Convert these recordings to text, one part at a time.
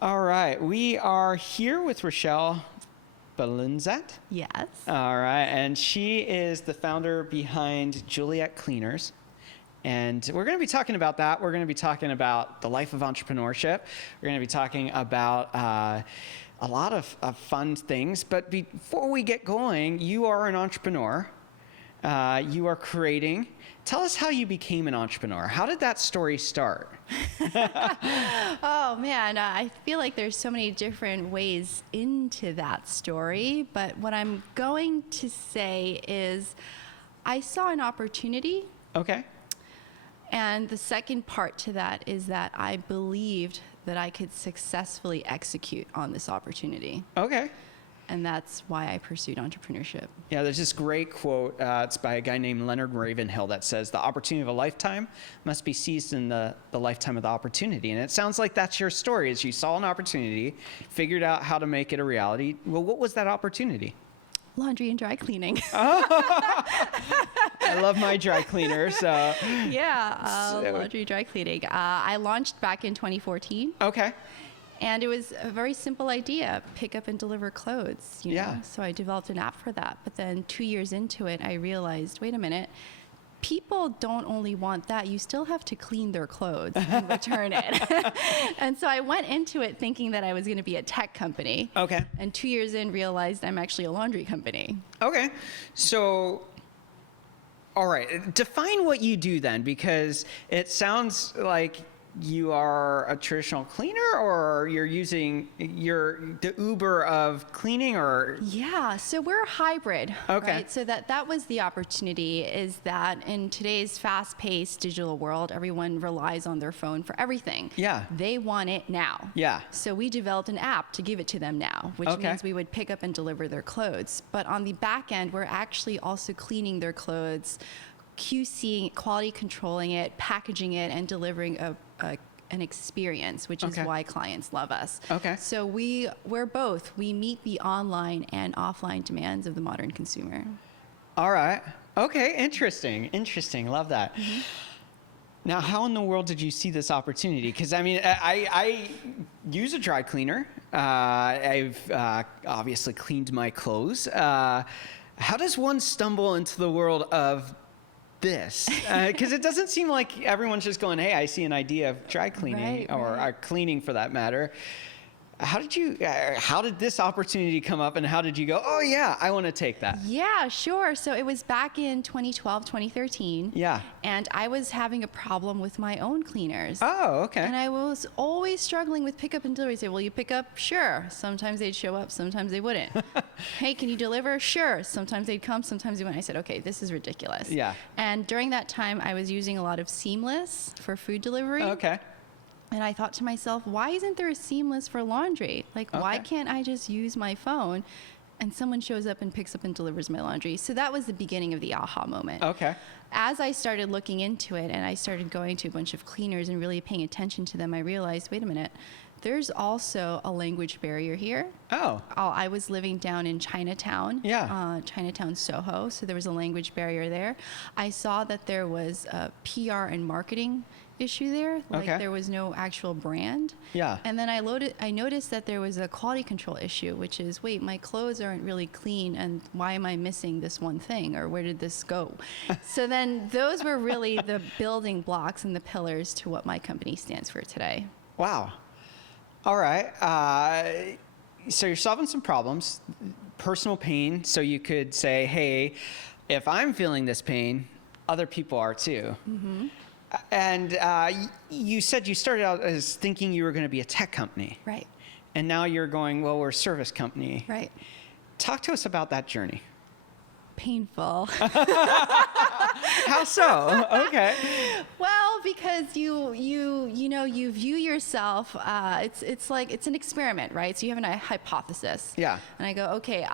All right, we are here with Rechelle Balanzat. Yes. All right, and she is the founder behind Juliet Cleaners. And we're going to be talking about that. We're going to be talking about the life of entrepreneurship. We're going to be talking about a lot of fun things. But before we get going, you are an entrepreneur. You are creating. Tell us how you became an entrepreneur. How did that story start? Oh man, I feel like there's so many different ways into that story. But what I'm going to say is I saw an opportunity. Okay. And the second part to that is that I believed that I could successfully execute on this opportunity. Okay. And that's why I pursued entrepreneurship. Yeah, there's this great quote. It's by a guy named Leonard Ravenhill that says, "The opportunity of a lifetime must be seized in the lifetime of the opportunity." And it sounds like that's your story, is you saw an opportunity, figured out how to make it a reality. Well, what was that opportunity? Laundry and dry cleaning. I love my dry cleaners. Laundry dry cleaning. I launched back in 2014. Okay. And it was a very simple idea, pick up and deliver clothes, you know? So I developed an app for that. But then 2 years into it, I realized, wait a minute, people don't only want that, you still have to clean their clothes and return it. And so I went into it thinking that I was going to be a tech company. Okay. And 2 years in, realized I'm actually a laundry company. Okay. So, all right, define what you do then, because it sounds like you are a traditional cleaner, or you're using the Uber of cleaning, or? Yeah, so we're a hybrid. Okay. Right? So that was the opportunity, is that in today's fast-paced digital world, everyone relies on their phone for everything. Yeah. They want it now. Yeah. So we developed an app to give it to them now, which means we would pick up and deliver their clothes. But on the back end, we're actually also cleaning their clothes, QCing, quality controlling it, packaging it, and delivering an experience, which is why clients love us. Okay. So we're both. We meet the online and offline demands of the modern consumer. All right. Okay. Interesting. Love that. Mm-hmm. Now, how in the world did you see this opportunity? Because, I mean, I use a dry cleaner. I've obviously cleaned my clothes. How does one stumble into the world of this? Because it doesn't seem like everyone's just going, hey, I see an idea of dry cleaning, or cleaning for that matter. How did this opportunity come up, and how did you go, oh yeah, I want to take that? Yeah, sure. So it was back in 2012, 2013. Yeah. And I was having a problem with my own cleaners. Oh, okay. And I was always struggling with pickup and delivery. Say, will you pick up? Sure. Sometimes they'd show up, sometimes they wouldn't. Hey, can you deliver? Sure. Sometimes they'd come, sometimes they wouldn't. I said, okay, this is ridiculous. Yeah. And during that time, I was using a lot of Seamless for food delivery. Okay. And I thought to myself, why isn't there a Seamless for laundry? Like, why can't I just use my phone and someone shows up and picks up and delivers my laundry? So that was the beginning of the aha moment. Okay. As I started looking into it and I started going to a bunch of cleaners and really paying attention to them, I realized, wait a minute, there's also a language barrier here. Oh. I was living down in Chinatown. Yeah. Chinatown, Soho. So there was a language barrier there. I saw that there was a PR and marketing issue there. Like there was no actual brand. Yeah. And then I noticed that there was a quality control issue, which is, wait, my clothes aren't really clean, and why am I missing this one thing, or where did this go? So then those were really the building blocks and the pillars to what my company stands for today. Wow. All right. So you're solving some problems, personal pain, so you could say, hey, if I'm feeling this pain, other people are too. Mm-hmm. And you said you started out as thinking you were going to be a tech company. Right. And now you're going, well, we're a service company. Right. Talk to us about that journey. Painful. How so? Okay. Well, because you view yourself. It's like it's an experiment, right? So you have a hypothesis. Yeah. And I go, okay,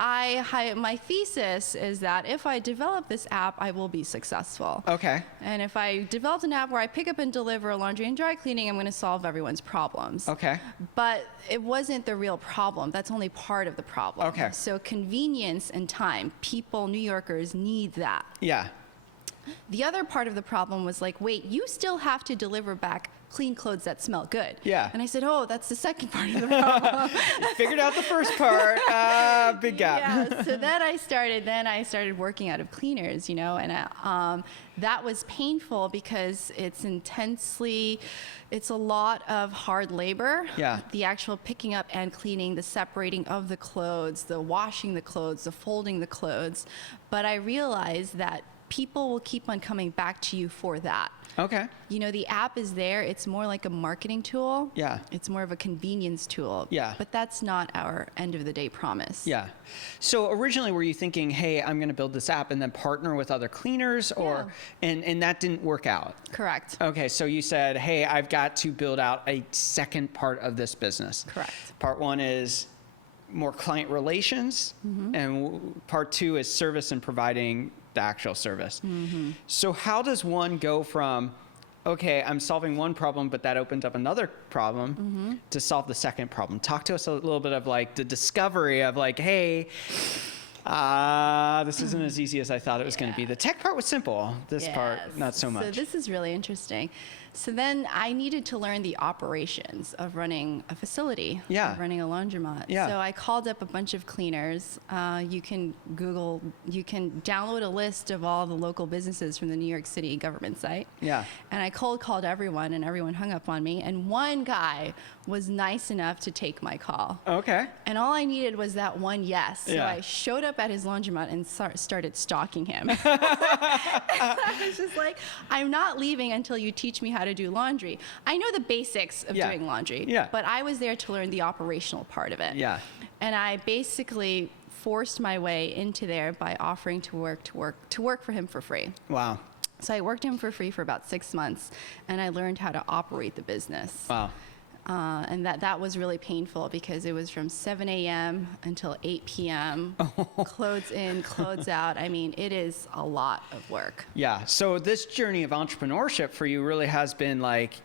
my thesis is that if I develop this app, I will be successful. Okay. And if I develop an app where I pick up and deliver laundry and dry cleaning, I'm going to solve everyone's problems. Okay. But it wasn't the real problem. That's only part of the problem. Okay. So convenience and time. People, New Yorkers, need that. Yeah. The other part of the problem was like, wait, you still have to deliver back clean clothes that smell good. Yeah. And I said, oh, that's the second part of the problem. Figured out the first part. Big gap. Yeah. So then I started working out of cleaners, you know, and that was painful because it's a lot of hard labor. Yeah. The actual picking up and cleaning, the separating of the clothes, the washing the clothes, the folding the clothes. But I realized that people will keep on coming back to you for that. Okay. You know, the app is there. It's more like a marketing tool. Yeah. It's more of a convenience tool. Yeah. But that's not our end of the day promise. Yeah. So originally, were you thinking, hey, I'm going to build this app and then partner with other cleaners, or and that didn't work out? Correct. Okay. So you said, hey, I've got to build out a second part of this business. Correct. Part one is more client relations, and part two is service and providing the actual service. So how does one go from, okay, I'm solving one problem, but that opens up another problem to solve the second problem? Talk to us a little bit of like the discovery of like, hey, this isn't as easy as I thought it was going to be. The tech part was simple. This part, not so much. So this is really interesting. So then I needed to learn the operations of running a facility, of running a laundromat. Yeah. So I called up a bunch of cleaners. You can download a list of all the local businesses from the New York City government site. Yeah. And I cold called everyone, and everyone hung up on me. And one guy was nice enough to take my call. Okay. And all I needed was that one yes. So Yeah. I showed up at his laundromat and started stalking him. I was just like, I'm not leaving until you teach me how to do laundry. I know the basics of doing laundry, but I was there to learn the operational part of it. Yeah. And I basically forced my way into there by offering to work for him for free. Wow. So I worked him for free for about 6 months, and I learned how to operate the business. Wow. And that was really painful because it was from 7 a.m. until 8 p.m. Clothes in, clothes out. I mean, it is a lot of work. Yeah. So this journey of entrepreneurship for you really has been like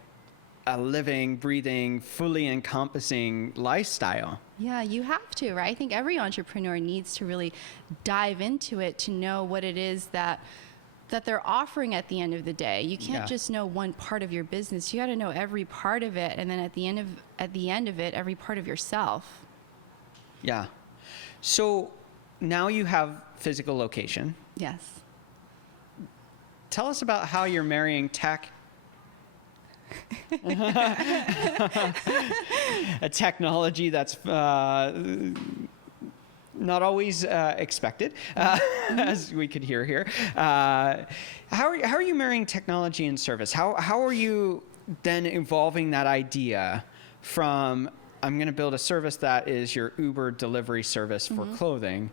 a living, breathing, fully encompassing lifestyle. Yeah, you have to, right? I think every entrepreneur needs to really dive into it to know what it is that they're offering at the end of the day. You can't just know one part of your business. You got to know every part of it, and then at the end of it, every part of yourself. Yeah. So now you have physical location. Yes. Tell us about how you're marrying tech. A technology that's not always expected, as we could hear here. How are you marrying technology and service? How are you then evolving that idea from, I'm going to build a service that is your Uber delivery service for clothing,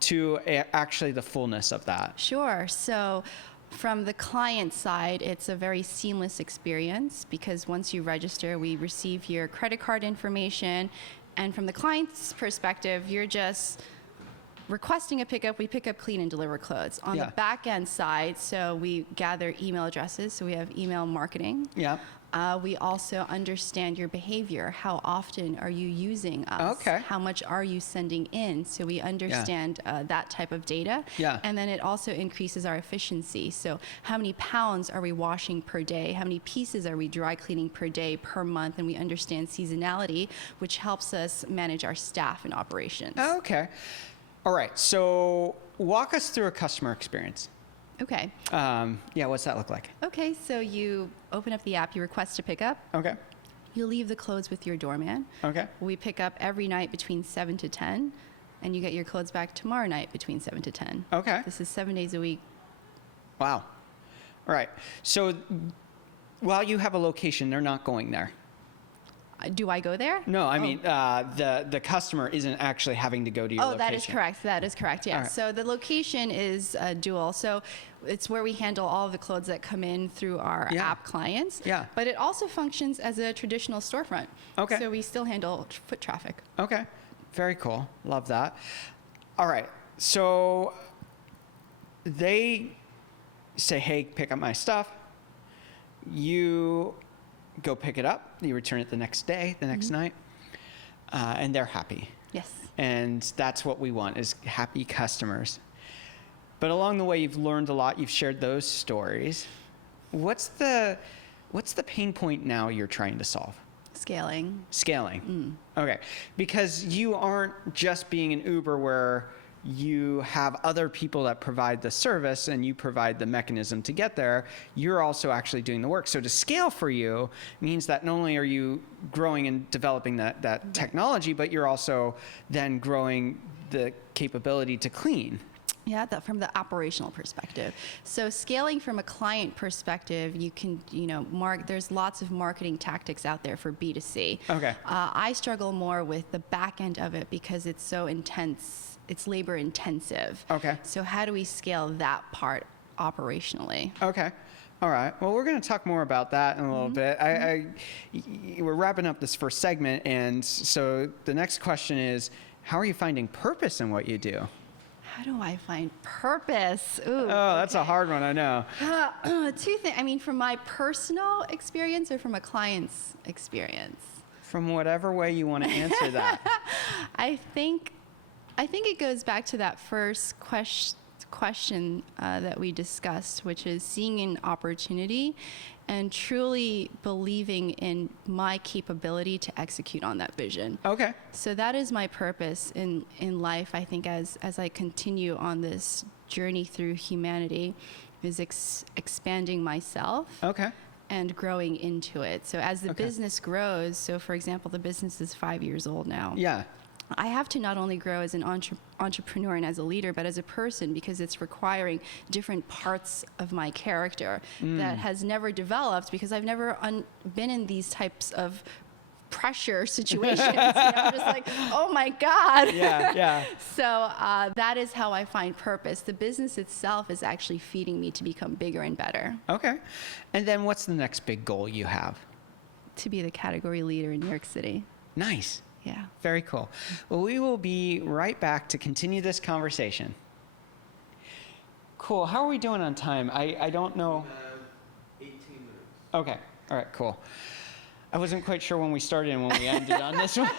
to actually the fullness of that? Sure. So from the client side, it's a very seamless experience because once you register, we receive your credit card information. And from the client's perspective, you're just requesting a pickup. We pick up, clean, and deliver clothes. On the back end side, so we gather email addresses. So we have email marketing. Yeah. We also understand your behavior. How often are you using us? Okay. How much are you sending in? So we understand that type of data. Yeah. And then it also increases our efficiency. So how many pounds are we washing per day? How many pieces are we dry cleaning per day, per month? And we understand seasonality, which helps us manage our staff and operations. Okay. All right. So walk us through a customer experience. Okay. What's that look like? Okay, so you open up the app, you request to pick up. Okay. You leave the clothes with your doorman. Okay. We pick up every night between 7 to 10, and you get your clothes back tomorrow night between 7 to 10. Okay. This is 7 days a week. Wow. All right. So while you have a location, they're not going there. Do I go there? No, I mean, the customer isn't actually having to go to your location. That is correct. That is correct, yes. Right. So the location is dual. So it's where we handle all of the clothes that come in through our app clients. Yeah. But it also functions as a traditional storefront. Okay. So we still handle foot traffic. Okay. Very cool. Love that. All right. So they say, hey, pick up my stuff. You go pick it up. You return it the next day, the next night, and they're happy. Yes. And that's what we want, is happy customers. But along the way, you've learned a lot. You've shared those stories. What's the what's the pain point now you're trying to solve? Scaling. Scaling. Okay. Because you aren't just being an Uber where you have other people that provide the service and you provide the mechanism to get there. You're also actually doing the work. So to scale for you means that not only are you growing and developing that technology, but you're also then growing the capability to clean. Yeah, that from the operational perspective. So scaling from a client perspective, you can, there's lots of marketing tactics out there for B2C. Okay. I struggle more with the back end of it because it's so intense, it's labor intensive. Okay. So how do we scale that part operationally? Okay. All right. Well, we're going to talk more about that in a little bit. We're wrapping up this first segment. And so the next question is, how are you finding purpose in what you do? How do I find purpose? Ooh, oh, that's a hard one, I know. Two things. I mean, from my personal experience or from a client's experience? From whatever way you want to answer that. I think it goes back to that first question that we discussed, which is seeing an opportunity and truly believing in my capability to execute on that vision. Okay. So that is my purpose in life, I think, as I continue on this journey through humanity, is expanding myself. Okay. And growing into it. So as the business grows, so for example, the business is 5 years old now. Yeah. I have to not only grow as an entrepreneur and as a leader, but as a person, because it's requiring different parts of my character that has never developed because I've never been in these types of pressure situations. I'm just like, oh my God. Yeah, yeah. So that is how I find purpose. The business itself is actually feeding me to become bigger and better. Okay. And then what's the next big goal you have? To be the category leader in New York City. Nice. Yeah. Very cool. Well, we will be right back to continue this conversation. Cool. How are we doing on time? I don't know. 18 minutes. Okay. All right, cool. I wasn't quite sure when we started and when we ended on this one. 11:40,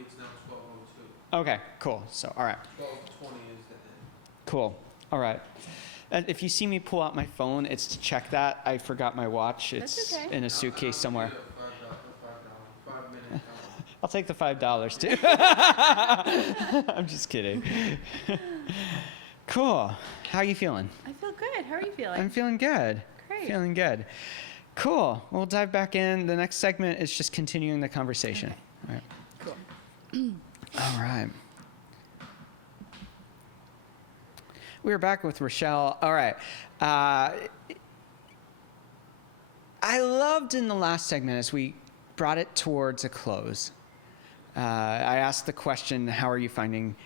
it's now 12:02. Okay, cool. So, all right. 12:20 is the end. Cool. All right. And if you see me pull out my phone, it's to check that. I forgot my watch. It's That's okay. in a suitcase somewhere. $5 minutes. I'll take the $5 too. I'm just kidding. Cool. How are you feeling? I feel good. How are you feeling? I'm feeling good. Great. Feeling good. Cool. We'll dive back in. The next segment is just continuing the conversation. Okay. All right. Cool. All right. We're back with Rechelle. All right. I loved in the last segment as we brought it towards a close. I asked the question, how are you finding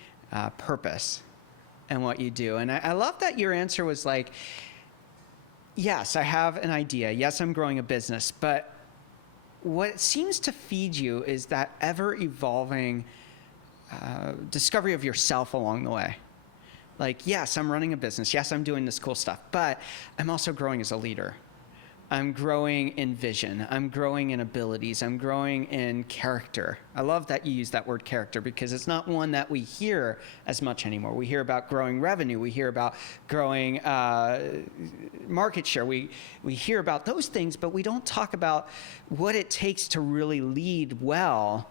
purpose in what you do? And I love that your answer was like, yes, I have an idea. Yes, I'm growing a business. But what seems to feed you is that ever-evolving discovery of yourself along the way. Like, yes, I'm running a business. Yes, I'm doing this cool stuff. But I'm also growing as a leader. I'm growing in vision. I'm growing in abilities. I'm growing in character. I love that you use that word character because it's not one that we hear as much anymore. We hear about growing revenue. We hear about growing market share. We hear about those things, but we don't talk about what it takes to really lead well.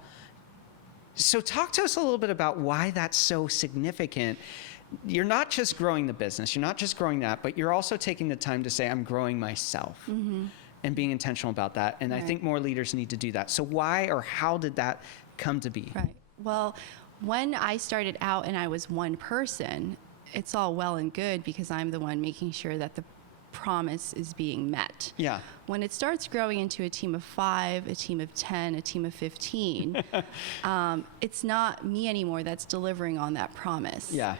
So talk to us a little bit about why that's so significant. You're not just growing the business, you're not just growing that, but you're also taking the time to say, I'm growing myself and being intentional about that. And Right. I think more leaders need to do that. So why or how did that come to be? Right. Well, when I started out and I was one person, it's all well and good because I'm the one making sure that the promise is being met. Yeah. When it starts growing into a team of 5, a team of 10, a team of 15, it's not me anymore that's delivering on that promise. Yeah.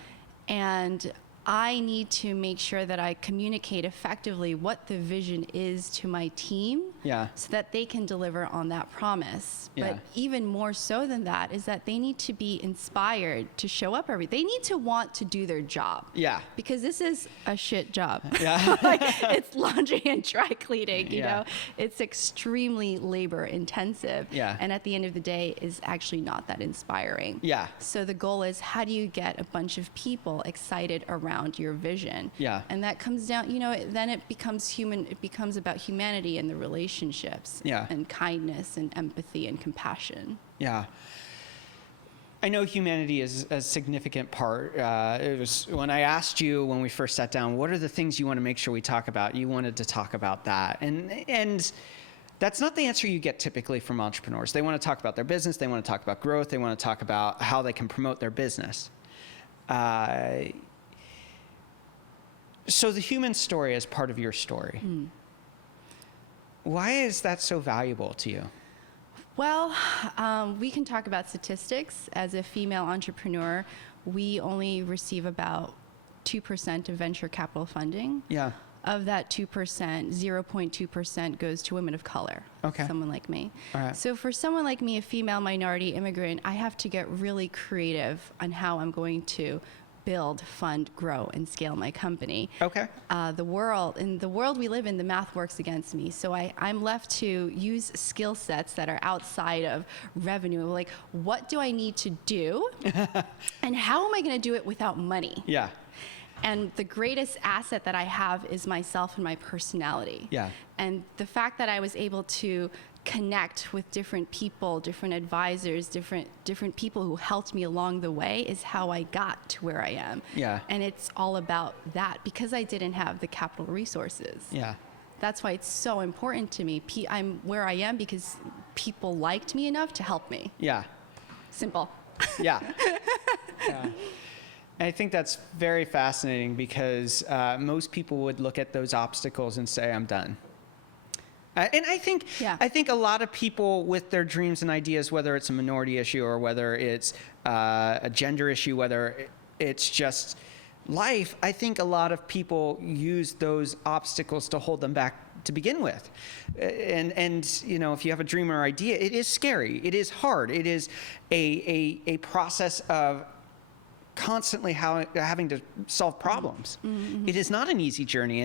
And I need to make sure that I communicate effectively what the vision is to my team Yeah. so that they can deliver on that promise. Yeah. But even more so than that is that they need to be inspired to show up they need to want to do their job. Yeah. Because this is a shit job. Yeah. Like, it's laundry and dry cleaning, you Yeah. know? It's extremely labor intensive. Yeah. And at the end of the day is actually not that inspiring. Yeah. So the goal is, how do you get a bunch of people excited around around your vision. Yeah. And that comes down, then it becomes human. It becomes about humanity and the relationships. Yeah. And kindness and empathy and compassion. Yeah. I know humanity is a significant part. It was when I asked you when we first sat down, what are the things you want to make sure we talk about? You wanted to talk about that. And that's not the answer you get typically from entrepreneurs. They want to talk about their business. They want to talk about growth. They want to talk about how they can promote their business. So the human story is part of your story. Why is that so valuable to you? Well, we can talk about statistics. As a female entrepreneur, we only receive about 2% of venture capital funding. Yeah. Of that 2%, 0.2% goes to women of color. Okay. Someone like me. All right. So for someone like me, a female minority immigrant, I have to get really creative on how I'm going to build, fund, grow, and scale my company. Okay. In the world we live in, the math works against me. So I'm left to use skill sets that are outside of revenue. Like, what do I need to do? And how am I going to do it without money? Yeah. And the greatest asset that I have is myself and my personality. Yeah. And the fact that I was able to connect with different people, different advisors, different people who helped me along the way is how I got to where I am. Yeah. And it's all about that because I didn't have the capital resources. Yeah. That's why it's so important to me. I'm where I am because people liked me enough to help me. Yeah. Simple. Yeah. Yeah. I think that's very fascinating because most people would look at those obstacles and say, I'm done. And I think a lot of people with their dreams and ideas, whether it's a minority issue or whether it's a gender issue, whether it's just life, I think a lot of people use those obstacles to hold them back to begin with. And if you have a dream or idea, it is scary. It is hard. It is a process of constantly having to solve problems. Mm-hmm. It is not an easy journey.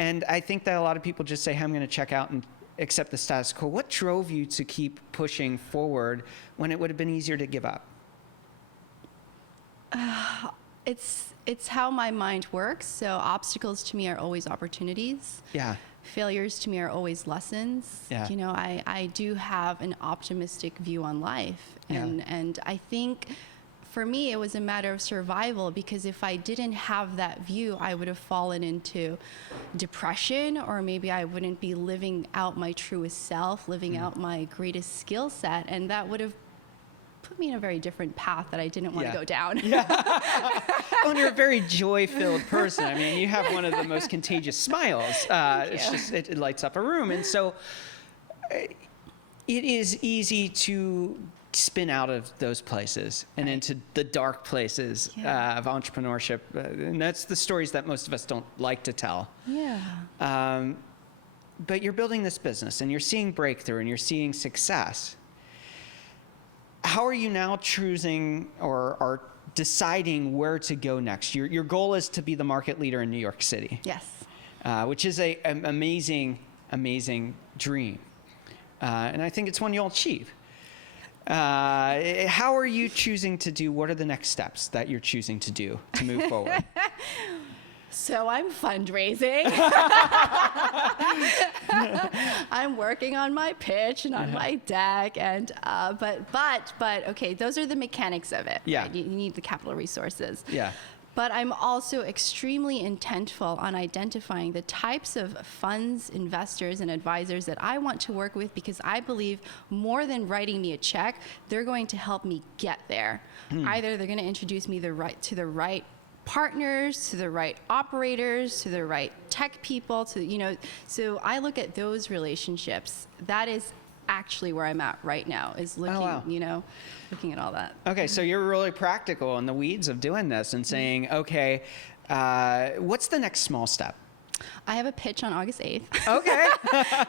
And I think that a lot of people just say, hey, I'm going to check out and accept the status quo. What drove you to keep pushing forward when it would have been easier to give up? It's how my mind works. So obstacles to me are always opportunities. Yeah. Failures to me are always lessons. Yeah. I do have an optimistic view on life. And I think for me, it was a matter of survival because if I didn't have that view, I would have fallen into depression, or maybe I wouldn't be living out my truest self, living out my greatest skill set, and that would have put me in a very different path that I didn't want to go down. Yeah. Well, and you're a very joy-filled person. I mean, you have one of the most contagious smiles. It's just, it lights up a room. And so it is easy to spin out of those places and into the dark places of entrepreneurship. And that's the stories that most of us don't like to tell. Yeah. But you're building this business and you're seeing breakthrough and you're seeing success. How are you now choosing or are deciding where to go next? Your goal is to be the market leader in New York City. Yes. Which is an amazing, amazing dream. And I think it's one you'll achieve. How are you choosing to do? What are the next steps that you're choosing to do to move forward? So I'm fundraising. I'm working on my pitch and on my deck, and but okay, those are the mechanics of it. Yeah. Right? You need the capital resources. Yeah. But I'm also extremely intentful on identifying the types of funds, investors, and advisors that I want to work with because I believe more than writing me a check, they're going to help me get there. Either they're going to introduce me to the right partners, to the right operators, to the right tech people, so I look at those relationships. That is actually where I'm at right now, is looking, looking at all that. Okay, so you're really practical in the weeds of doing this and saying, okay, what's the next small step? I have a pitch on August 8th. Okay.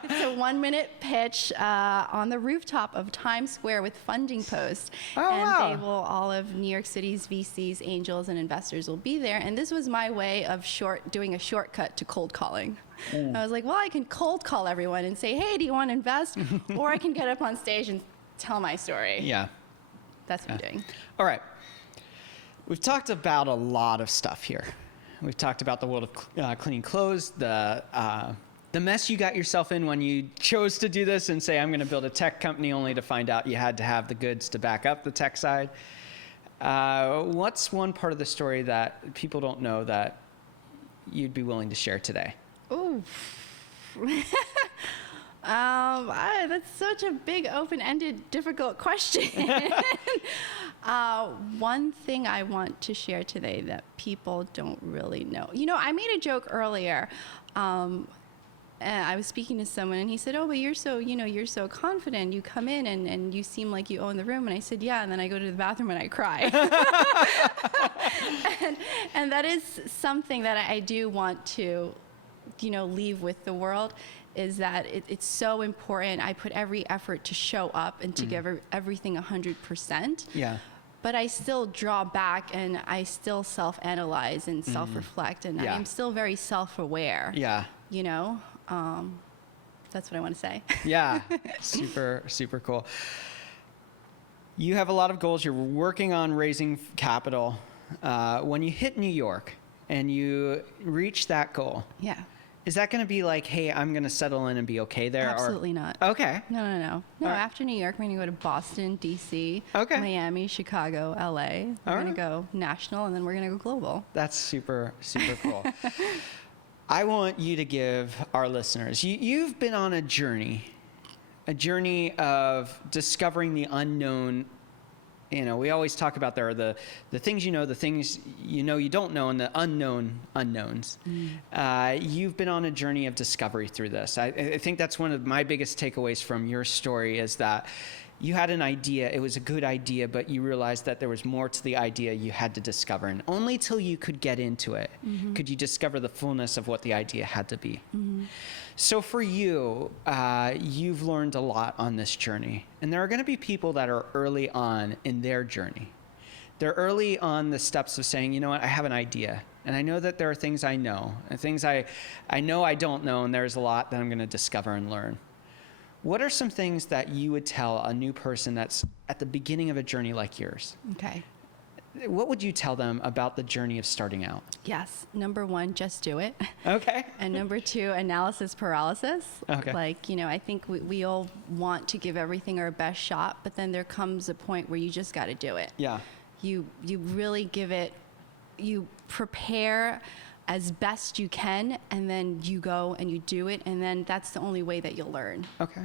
It's a 1-minute pitch on the rooftop of Times Square with funding posts. Oh, and wow. all of New York City's VCs, angels, and investors will be there. And this was my way of doing a shortcut to cold calling. I was like, well, I can cold call everyone and say, hey, do you want to invest? Or I can get up on stage and tell my story. Yeah. That's what I'm doing. All right. We've talked about a lot of stuff here. We've talked about the world of cleaning clothes, the mess you got yourself in when you chose to do this and say, I'm going to build a tech company, only to find out you had to have the goods to back up the tech side. What's one part of the story that people don't know that you'd be willing to share today? Ooh. That's such a big, open-ended, difficult question. One thing I want to share today that people don't really know. I made a joke earlier. And I was speaking to someone, and he said, "Oh, but you're so confident. You come in and you seem like you own the room." And I said, "Yeah." And then I go to the bathroom and I cry. and that is something that I do want to, leave with the world. Is that it's so important. I put every effort to show up and to give everything 100%. Yeah. But I still draw back and I still self-analyze and self-reflect, and Yeah. I'm still very self-aware. Yeah. That's what I want to say. Yeah. Super, super cool. You have a lot of goals. You're working on raising capital. When you hit New York and you reach that goal, Yeah. is that going to be like, hey, I'm going to settle in and be okay there? Absolutely not. Okay. No. All right. After New York, we're going to go to Boston, D.C., Okay. Miami, Chicago, L.A. We're All going right. to go national, and then we're going to go global. That's super, super cool. I want you to give our listeners, you've been on a journey of discovering the unknown. We always talk about there are the things the things you don't know, and the unknown unknowns. You've been on a journey of discovery through this. I think that's one of my biggest takeaways from your story is that you had an idea, it was a good idea, but you realized that there was more to the idea you had to discover. And only till you could get into it could you discover the fullness of what the idea had to be. So for you, you've learned a lot on this journey. And there are going to be people that are early on in their journey. They're early on the steps of saying, you know what, I have an idea. And I know that there are things I know, and things I know I don't know, and there's a lot that I'm going to discover and learn. What are some things that you would tell a new person that's at the beginning of a journey like yours? Okay. What would you tell them about the journey of starting out? Yes. Number one, just do it. Okay. And number two, analysis paralysis. Okay. I think we all want to give everything our best shot, but then there comes a point where you just got to do it. Yeah. You really give it, you prepare as best you can, and then you go and you do it, and then that's the only way that you'll learn. Okay.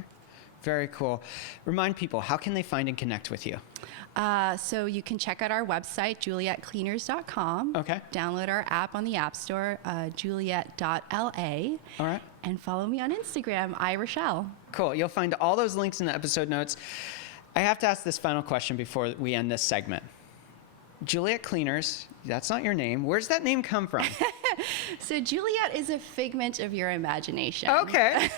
Very cool. Remind people, how can they find and connect with you? So you can check out our website, JulietCleaners.com. Okay. Download our app on the App Store, Juliet.la. All right. And follow me on Instagram, Rechelle. Cool. You'll find all those links in the episode notes. I have to ask this final question before we end this segment. Juliet Cleaners, that's not your name. Where's that name come from? So Juliet is a figment of your imagination. Okay.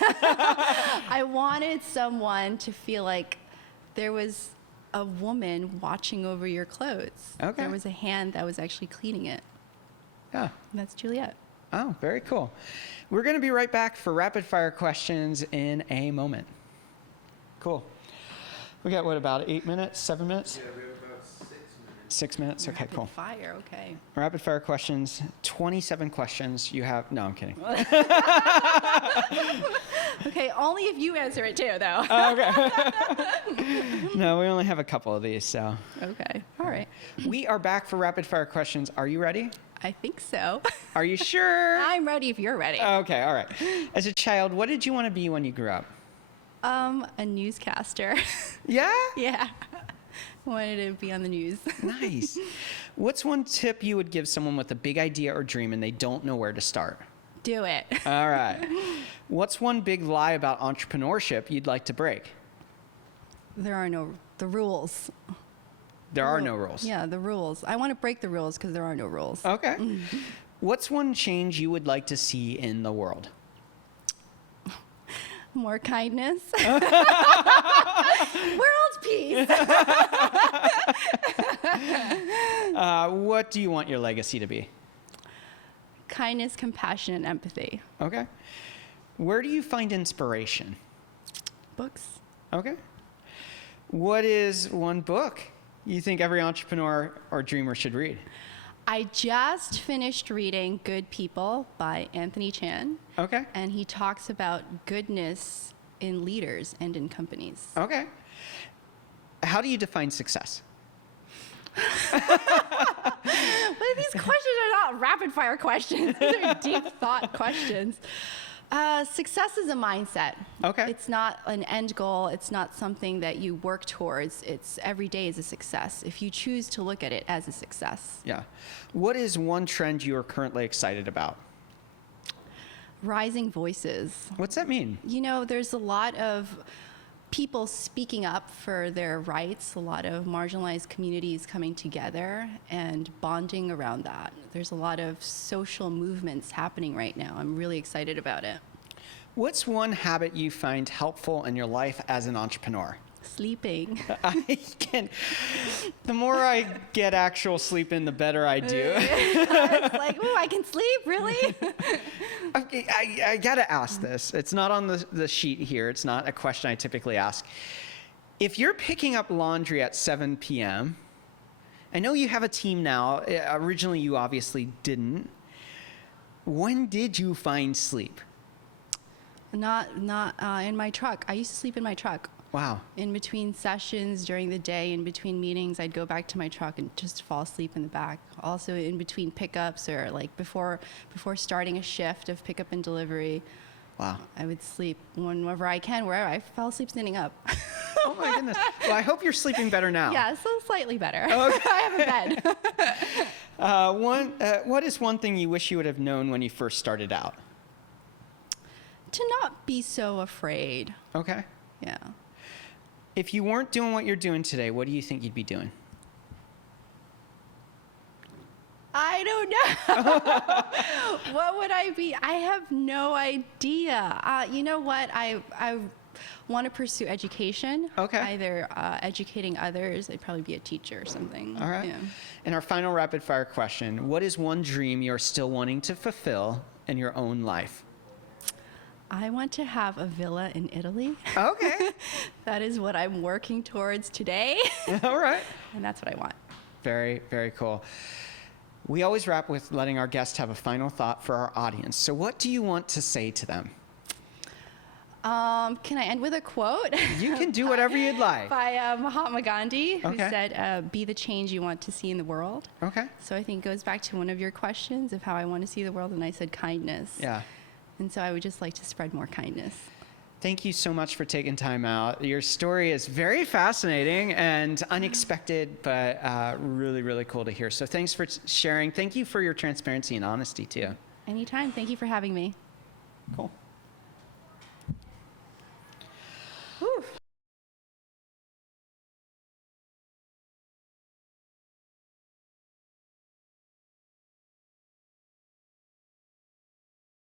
I wanted someone to feel like there was a woman watching over your clothes. Okay. There was a hand that was actually cleaning it. Yeah. And that's Juliet. Oh, very cool. We're going to be right back for rapid fire questions in a moment. Cool. We got, about 8 minutes, 7 minutes? Yeah, we have about 6 minutes. 6 minutes? Okay, Rapid cool. fire, okay. Rapid fire questions, 27 questions. You have, no, I'm kidding. Okay, only if you answer it too, though. Okay. No, we only have a couple of these, so. Okay, all right. We are back for rapid fire questions. Are you ready? I think so. Are you sure? I'm ready if you're ready. Okay, all right. As a child, what did you want to be when you grew up? A newscaster. Yeah? Yeah. Wanted to be on the news. Nice. What's one tip you would give someone with a big idea or dream and they don't know where to start? Do it. All right. What's one big lie about entrepreneurship you'd like to break? The rules. There are no rules. Yeah, the rules. I want to break the rules because there are no rules. Okay. What's one change you would like to see in the world? More kindness. World peace. What do you want your legacy to be? Kindness, compassion, and empathy. Okay. Where do you find inspiration? Books. Okay. What is one book you think every entrepreneur or dreamer should read? I just finished reading Good People by Anthony Chan. Okay. And he talks about goodness in leaders and in companies. Okay. How do you define success? But these questions are not rapid fire questions. These are deep thought questions. Success is a mindset. Okay. It's not an end goal. It's not something that you work towards. It's every day is a success if you choose to look at it as a success. Yeah. What is one trend you are currently excited about? Rising voices. What's that mean? You know, there's a lot of people speaking up for their rights, a lot of marginalized communities coming together and bonding around that. There's a lot of social movements happening right now. I'm really excited about it. What's one habit you find helpful in your life as an entrepreneur? Sleeping. The more I get actual sleep in, the better I do. It's like, ooh, I can sleep, really? Okay, I gotta ask this. It's not on the sheet here. It's not a question I typically ask. If you're picking up laundry at 7 p.m., I know you have a team now. Originally, you obviously didn't. When did you find sleep? Not in my truck. I used to sleep in my truck. Wow. In between sessions, during the day, in between meetings, I'd go back to my truck and just fall asleep in the back. Also in between pickups or like before starting a shift of pickup and delivery. Wow. I would sleep whenever I can, wherever. I fell asleep standing up. Oh my goodness. Well, I hope you're sleeping better now. Yeah, so slightly better. Okay. I have a bed. What is one thing you wish you would have known when you first started out? To not be so afraid. Okay. Yeah. If you weren't doing what you're doing today, what do you think you'd be doing? I don't know. What would I be? I have no idea. You know what? I want to pursue education. Okay. Either educating others. I'd probably be a teacher or something. All right. Yeah. And our final rapid fire question. What is one dream you're still wanting to fulfill in your own life? I want to have a villa in Italy. Okay. That is what I'm working towards today. All right. And that's what I want. Very, very cool. We always wrap with letting our guests have a final thought for our audience. So what do you want to say to them? Can I end with a quote? You can do whatever you'd like. By Mahatma Gandhi, who Okay. said, be the change you want to see in the world. Okay. So I think it goes back to one of your questions of how I want to see the world, and I said kindness. Yeah. And so I would just like to spread more kindness. Thank you so much for taking time out. Your story is very fascinating and unexpected, but really, really cool to hear. So thanks for sharing. Thank you for your transparency and honesty, too. Anytime. Thank you for having me. Cool.